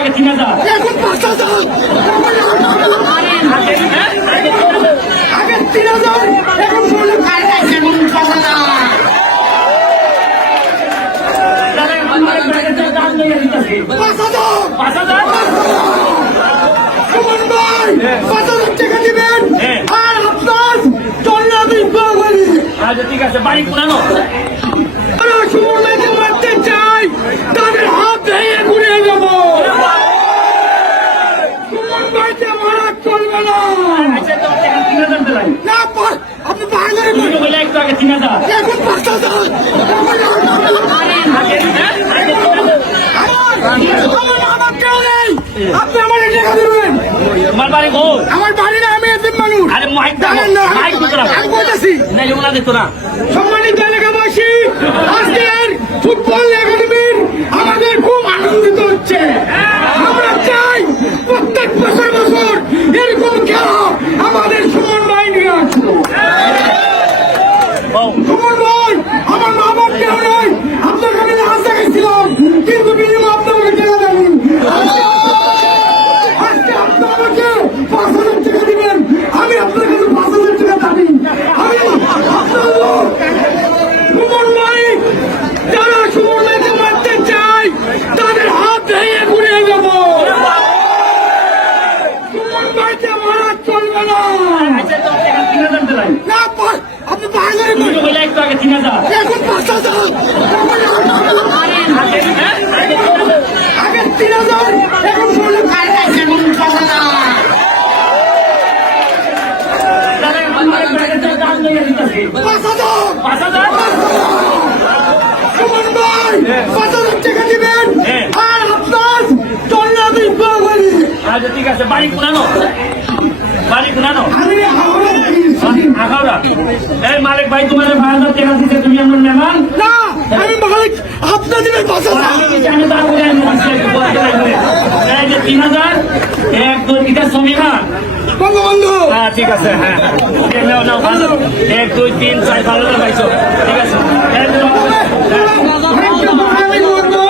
আগে 3000 এখন 5000 আগে 3000 এখন বলে কার কাছে এখন 5000 সুমন ভাই 5000 টাকা দিবেন আর আপনার চলে আমি বাঙালি। আচ্ছা ঠিক আছে, বাড়ি পুরানো সুমন ভাইকে মারতে চাই, তাদের হাত ভেঙে ঘুরে যাব। সুমন ভাইকে মারা চলবে না। আচ্ছা তো 3000 দিলাম না আপনি বাঙালি তুমি বলে একটু আগে 3000 এখন 5000 আমার কেউ নেই, আপনি আমার টাকা দিবেন। তোমার বাড়ি কোন? আমার বাড়ি না, আমি এতিম মানুষ। আরে মাইক দাও, জানেন না, মাইক দিতে না। আমি বলতেছি না যমুনা দেখতো না। সম্মানিত এলাকাবাসী, আজকের ফুটবল একাডেমির আমাদের খুব আনন্দিত হচ্ছে। আমরা চাই প্রত্যেক বছর এরকম খেলা আমাদের সুমন ভাই নিয়ে আসলো। ও সুমন ভাই, আমার মা বাপ কেউ নেই, আপনার কাছে আজ দেখাইছিলাম, কিন্তু বিনিময় আপনি আমাকে টাকা দেবেন। আজকে আপনি আমাকে 5000 টাকা দিবেন, আমি আপনার কাছে 5000 টাকা দাবি। আমি আপনার লোক। সুমন ভাই, যারা সুমন ভাইকে মারতে চায় তাদের হাত ভেঙে ঘুরে যাব। সুমন ভাইকে মারা চলবে না। আচ্ছা তো 3000 দিলাম না আপনি বাঙালি তুমি বলে একটু আগে 3000 এখন 5000 আগে 3000 এখন বলে কার কাছে এখন 5000 সুমন ভাই 5000 টাকা দিবেন আর আপনার চলে আমি বাঙালি। আচ্ছা ঠিক আছে, বাড়ি পুরানো আমি হাওড়া থেকে এসেছি। আখাউড়া। এই মালিক ভাই তোমার 5000 টাকা দিতে, তুমি আমার মেহমান। না আমি মালিক, আপনি দিবেন 5000। আমি তারপরে আমি এই যে 3000 এক দুই এটা সমীমান। বঙ্গবন্ধু হ্যাঁ ঠিক আছে, হ্যাঁ নাও নাও ভালো 1 2 3 4 ভালো পাইছো, ঠিক আছে। আমি বলবো,